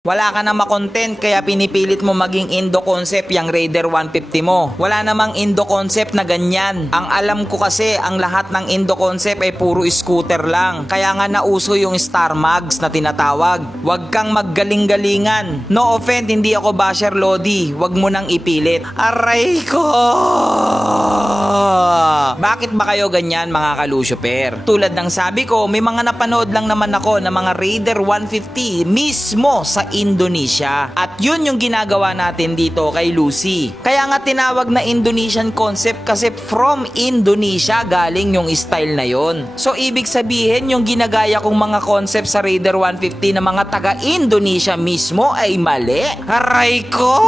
Wala ka na makontent kaya pinipilit mo maging Indo concept yung Raider 150 mo. Wala namang Indo concept na ganyan. Ang alam ko kasi ang lahat ng Indo concept ay puro scooter lang. Kaya nga nauso yung Star Mags na tinatawag. Huwag kang maggaling-galingan. No offense, hindi ako basher Lodi. Huwag mo nang ipilit. Aray ko! Bakit ba kayo ganyan mga kalusyper? Tulad ng sabi ko, may mga napanood lang naman ako ng mga Raider 150 mismo sa Indonesia. At yun yung ginagawa natin dito kay Lucy. Kaya nga tinawag na Indonesian concept kasi from Indonesia galing yung style na yun. So ibig sabihin yung ginagaya kong mga concept sa Raider 150 na mga taga Indonesia mismo ay mali. Aray ko!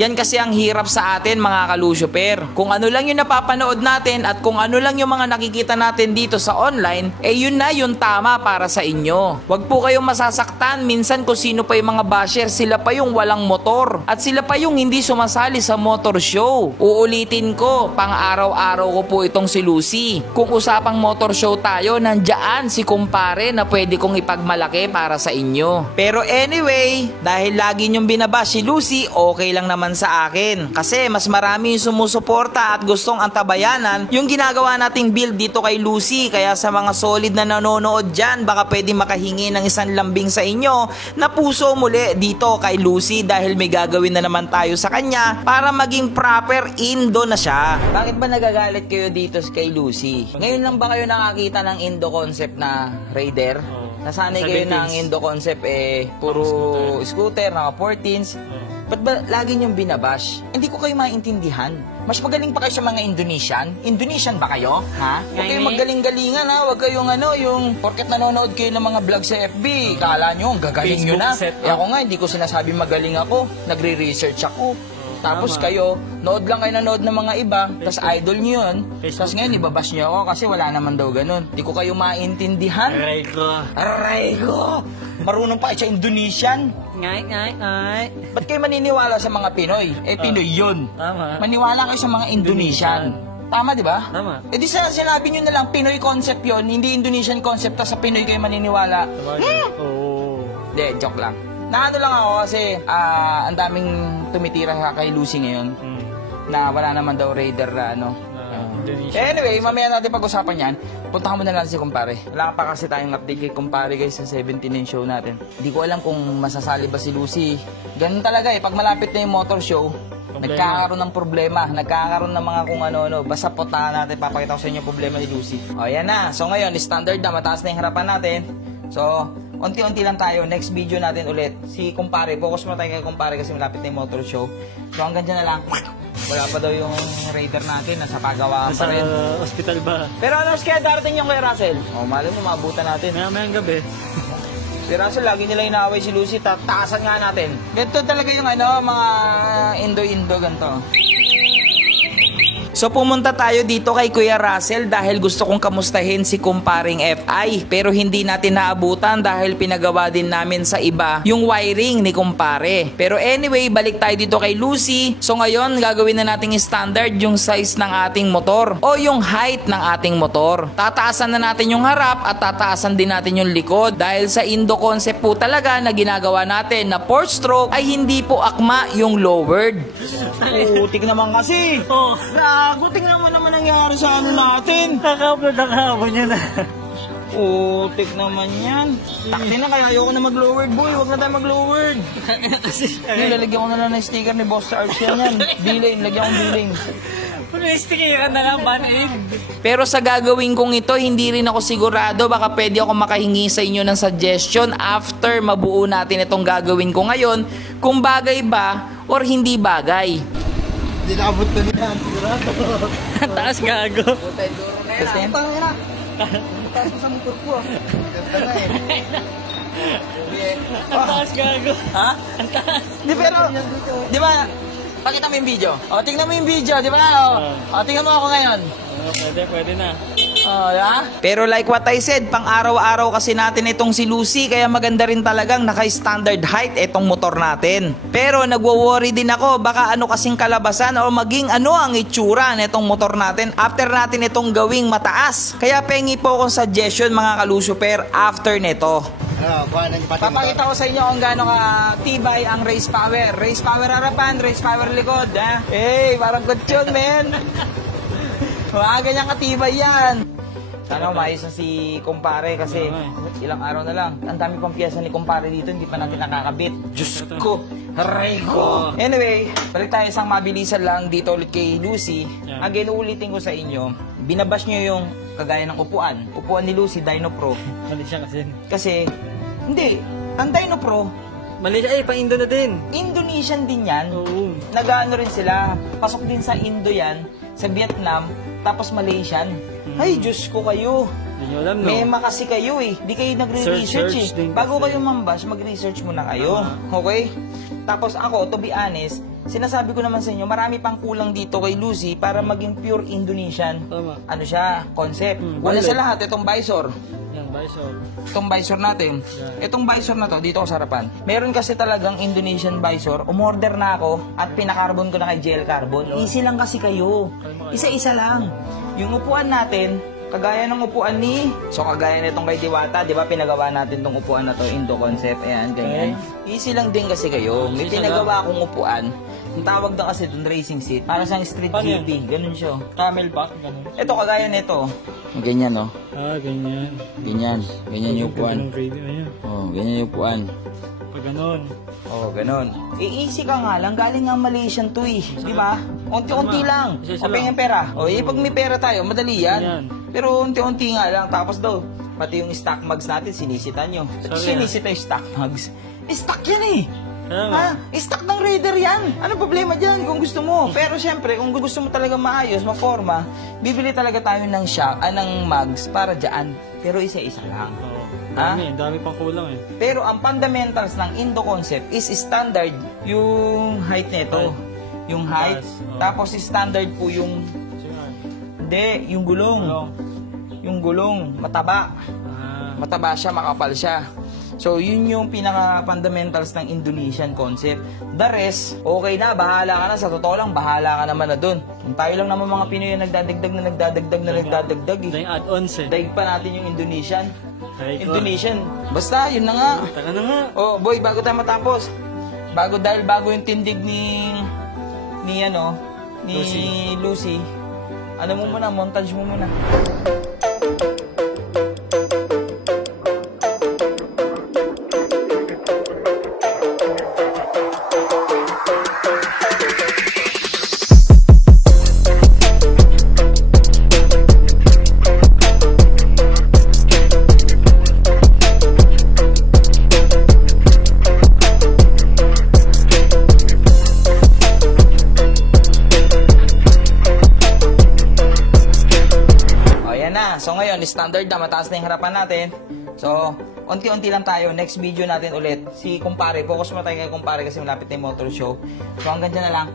Yan kasi ang hirap sa atin mga kalusyper. Kung ano lang yung napapanood natin at kung ano lang yung mga nakikita natin dito sa online, eh yun na yung tama para sa inyo. Huwag po kayong masasaktan minsan kung sino pa yung mga basher, sila pa yung walang motor at sila pa yung hindi sumasali sa motor show. Uulitin ko, pang araw-araw ko po itong si Lucy. Kung usapang motor show tayo, nandiyan si kumpare na pwede kong ipagmalaki para sa inyo. Pero anyway, dahil lagi nyong binabash si Lucy, okay lang naman sa akin. Kasi mas marami yung sumusuporta at gustong antabayanan yung ginagawa nating build dito kay Lucy. Kaya sa mga solid na nanonood dyan, baka pwede makahingi ng isang lambing sa inyo na puso muli dito kay Lucy dahil may gagawin na naman tayo sa kanya para maging proper Indo na siya. Bakit ba nagagalit kayo dito kay Lucy? Ngayon lang ba kayo nakakita ng Indo concept na Raider? Nasanay kayo ng Indo concept puro scooter, naka 14s. Ba't ba lagi niyong binabash? Hindi ko kayo maintindihan. Mas magaling pa kayo sa mga Indonesian? Indonesian ba kayo? Ha? Huwag kayong magaling-galingan ha. Huwag kayong yung porket nanonood kayo ng mga vlog sa FB. Kala nyo, gagaling nyo na. Ako nga, hindi ko sinasabi magaling ako. Nagre-research ako. Tapos kayo, nood lang kayo nanood ng mga iba, tapos idol nyo yun. Tapos ngayon, ibabash nyo ako kasi wala naman daw ganun. Hindi ko kayo maintindihan. Aray ko. Aray ko! Marunong pa kayo sa Indonesian. Ngay. Ba't kayo maniniwala sa mga Pinoy? Pinoy yun. Tama. Maniwala kayo sa mga Indonesian. Tama, di ba? Tama. Di sinabi nyo na lang, Pinoy concept yun, hindi Indonesian concept, tapos sa Pinoy kayo maniniwala. Oo. Hindi, joke lang. Naano lang ako kasi ang daming tumitira kay Lucy ngayon na wala naman daw Raider na Anyway, mamaya natin pag-usapan yan. Puntahan mo na lang si kumpare. Wala pa kasi tayong update kay kumpare guys sa 79 show natin. Hindi ko alam kung masasali ba si Lucy. Ganun talaga pag malapit na yung motor show, nagkakaroon ng problema. Nagkakaroon ng mga kung ano-ano. Basta puntahan natin, papakita ko sa inyo yung problema ni Lucy. O yan na. So ngayon, standard na, mataas na yung harapan natin. So, unti-unti lang tayo. Next video natin ulit. Si kumpare, focus mo tayo kay kumpare kasi malapit na yung motor show. So hanggang dyan na lang. Wala pa daw yung Raider natin, nasa pagawa pa rin. Sa hospital ba? Pero ano, kaya darating yung kay Russell? O, mali mo, maabutan natin. Maya-mayang gabi. Si Russell, lagi nila inaaway si Lucy, taasan nga natin. Ganito talaga yung mga Indo-Indo, ganito. So pumunta tayo dito kay Kuya Russell dahil gusto kong kamustahin si kumparing FI. Pero hindi natin naabutan dahil pinagawa din namin sa iba yung wiring ni kumpare. Pero anyway, balik tayo dito kay Lucy. So ngayon, gagawin na nating standard yung size ng ating motor o yung height ng ating motor. Tataasan na natin yung harap at tataasan din natin yung likod. Dahil sa Indo concept po talaga na ginagawa natin na 4-stroke ay hindi po akma yung lowered. Putik naman kasi. Tingnan mo naman nangyari sa ano natin. Nakaka-upload niya na. Putik naman yan. Takti na, kaya ayoko na mag-lowered boy. Huwag na tayo mag-lowered. Lalagyan ko na lang ng sticker ni Boss Arch yan. Billing, lagyan kong billing. Sticker na lang, banin. Pero sa gagawin kong ito, hindi rin ako sigurado. Baka pwede ako makahingi sa inyo ng suggestion after mabuo natin itong gagawin ko ngayon. Kung bagay ba or hindi bagay. Hindi nakabot na niya. Taas gago. Taas mo sa motor ko. Ganda na Ang taas gago. Ha? Ang taas. Di pero, di ba, pakita mo yung video. O, tingnan mo yung video, di ba? O, tingnan mo ako ngayon. Pwede na. Pero like what I said, pang araw-araw kasi natin itong si Lucy, kaya maganda rin talagang naka-standard height itong motor natin. Pero nagwo-worry din ako, baka ano kasing kalabasan o maging ano ang itsura nitong motor natin after natin itong gawing mataas. Kaya pengi po akong suggestion mga kalusyper after nito. Kuha na yung pati. Papakita ko sa inyo kung gaano ka tibay ang race power. Race power harapan, race power likod. Ha? Hey, parang good yun, men. Mga ganyan katibay yan. Sana umayos na si kumpare kasi ilang araw na lang. Ang dami pang piyesa ni kumpare dito, hindi pa natin nakakabit. Diyos ko, aray ko. Anyway, balik tayo isang mabilisan lang dito ulit kay Lucy. Again, uulitin ko sa inyo, binabash nyo yung kagaya ng upuan. Upuan ni Lucy, Dyno Pro. Mali siya kasi. Kasi, hindi, ang Dyno Pro, Mali siya, pang-Indo na din. Indonesian din yan. Oo. Nag-ano rin sila, pasok din sa Indo yan, sa Vietnam, tapos Malaysian. Ay, Diyos ko kayo. Hindi nyo alam, no? Mema kasi kayo eh. Di kayo nagre-research Search eh. din Bago kasi. kayo mambash, mag-research muna kayo. Okay? Tapos ako, to be honest, sinasabi ko naman sa inyo, marami pang kulang dito kay Lucy para maging pure Indonesian. Tama. Ano siya? Concept. Una valid. sa lahat, itong visor. Yan, Bison. Itong visor natin. Itong visor na to, dito ko sa harapan. Meron kasi talagang Indonesian visor. Umorder na ako at pinakarbon ko na kay GL Carbon. Easy lang kasi kayo. Isa-isa lang. Yung upuan natin, kagaya ng upuan ni... So, kagaya nitong kay Diwata, di ba, pinagawa natin tong upuan na to, Indo Concept. Ayan, ganyan. Easy lang din kasi kayo. May pinagawa akong upuan. Yung tawag na kasi doon, racing seat. Para siyang street Paano yan? GP. Ganun siya. Camel back, ganun. Ito, kagaya nito. Ganyan, no? Ah, ganyan. Ganyan. Ganyan yung upuan. Ganun radio, ayan. Oh, ganyan yung upuan. Pag ganun. Oh, ganun. Easy ka nga lang. Galing nga Malaysian to eh. Di ba? Unti-unti lang. Isa-isa O, lang. yung pera. O, pag may pera tayo, madali yan. Yan. Pero unti-unti nga lang. Tapos daw, pati yung stock mugs natin, sinisitan nyo. Sorry, Sinisita yung stock mugs. Stock yan eh. Kaya nga. Ha? Stock ng Raider yan. Anong problema dyan kung gusto mo? Pero syempre, kung gusto mo talaga maayos, maforma, bibili talaga tayo ng ng mugs para dyan. Pero isa-isa lang. Oo. Ha? Dami pang kulang eh. Pero ang fundamentals ng Indo Concept is standard yung height nito. Yung height. Yes, oh. Tapos standard po yung... Sige nga. Hindi, yung gulong. Ano? Yung gulong, mataba. Ah. Mataba siya, makapal siya. So, yun yung pinaka-fundamentals ng Indonesian concept. The rest, okay na, bahala ka na. Sa totoo lang, bahala ka naman na dun. Kung tayo lang naman mga Pinoy na nagdadagdag eh. Dahil add-ons eh. Daig pa natin yung Indonesian. Ay, ko. Indonesian. Basta, yun na nga. Taka na nga. Oh, boy, bago tayo matapos. Bago yung tindig ni Lucy. Ano mo muna, montage mo muna. So ngayon, standard na, mataas na yung harapan natin. So, unti-unti lang tayo. Next video natin ulit. Si kumpare, focus mo tayo kay kumpare kasi malapit na yung motor show. So hanggang dyan na lang.